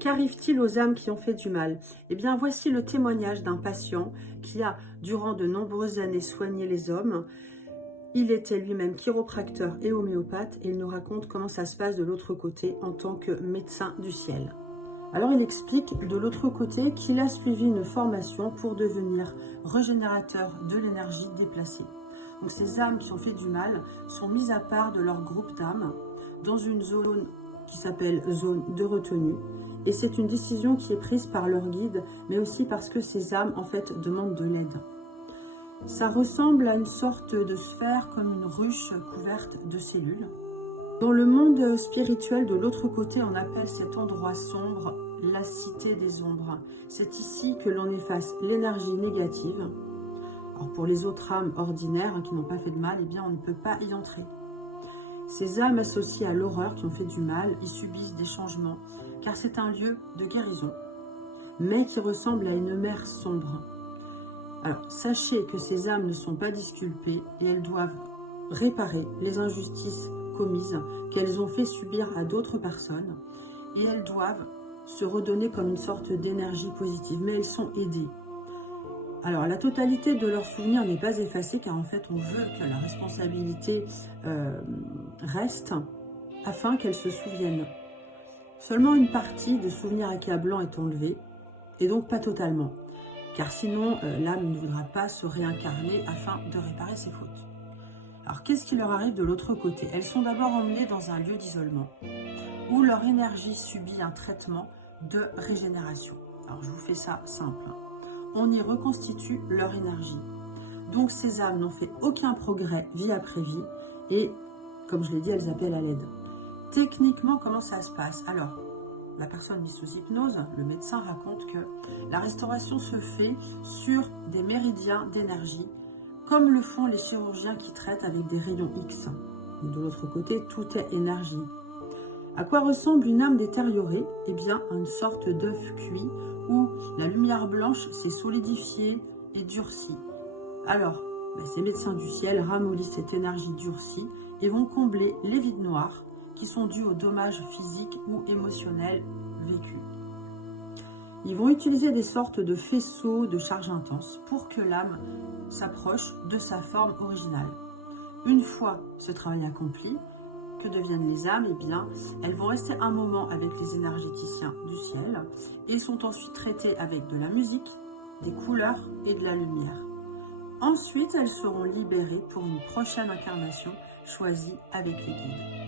Qu'arrive-t-il aux âmes qui ont fait du mal? Eh bien, voici le témoignage d'un patient qui a, durant de nombreuses années, soigné les hommes. Il était lui-même chiropracteur et homéopathe et il nous raconte comment ça se passe de l'autre côté en tant que médecin du ciel. Alors, il explique de l'autre côté qu'il a suivi une formation pour devenir régénérateur de l'énergie déplacée. Donc, ces âmes qui ont fait du mal sont mises à part de leur groupe d'âmes dans une zone qui s'appelle zone de retenue. Et c'est une décision qui est prise par leur guide, mais aussi parce que ces âmes, en fait, demandent de l'aide. Ça ressemble à une sorte de sphère, comme une ruche couverte de cellules. Dans le monde spirituel, de l'autre côté, on appelle cet endroit sombre la cité des ombres. C'est ici que l'on efface l'énergie négative. Alors pour les autres âmes ordinaires qui n'ont pas fait de mal, eh bien on ne peut pas y entrer. Ces âmes associées à l'horreur qui ont fait du mal, y subissent des changements, car c'est un lieu de guérison, mais qui ressemble à une mer sombre. Alors, sachez que ces âmes ne sont pas disculpées et elles doivent réparer les injustices commises qu'elles ont fait subir à d'autres personnes et elles doivent se redonner comme une sorte d'énergie positive, mais elles sont aidées. Alors, la totalité de leurs souvenirs n'est pas effacée car en fait, on veut que la responsabilité reste afin qu'elles se souviennent. Seulement une partie des souvenirs accablants est enlevée et donc pas totalement. Car sinon, l'âme ne voudra pas se réincarner afin de réparer ses fautes. Alors, qu'est-ce qui leur arrive de l'autre côté? Elles sont d'abord emmenées dans un lieu d'isolement, où leur énergie subit un traitement de régénération. Alors, je vous fais ça simple. On y reconstitue leur énergie. Donc, ces âmes n'ont fait aucun progrès vie après vie, et, comme je l'ai dit, elles appellent à l'aide. Techniquement, comment ça se passe? Alors, la personne mise sous hypnose, le médecin raconte que la restauration se fait sur des méridiens d'énergie, comme le font les chirurgiens qui traitent avec des rayons X. De l'autre côté, tout est énergie. À quoi ressemble une âme détériorée? Eh bien, à une sorte d'œuf cuit où la lumière blanche s'est solidifiée et durcie. Alors, ces médecins du ciel ramollissent cette énergie durcie et vont combler les vides noirs qui sont dus aux dommages physiques ou émotionnels vécus. Ils vont utiliser des sortes de faisceaux de charge intense pour que l'âme s'approche de sa forme originale. Une fois ce travail accompli, que deviennent les âmes? Eh bien, elles vont rester un moment avec les énergéticiens du ciel et sont ensuite traitées avec de la musique, des couleurs et de la lumière. Ensuite, elles seront libérées pour une prochaine incarnation choisie avec les guides.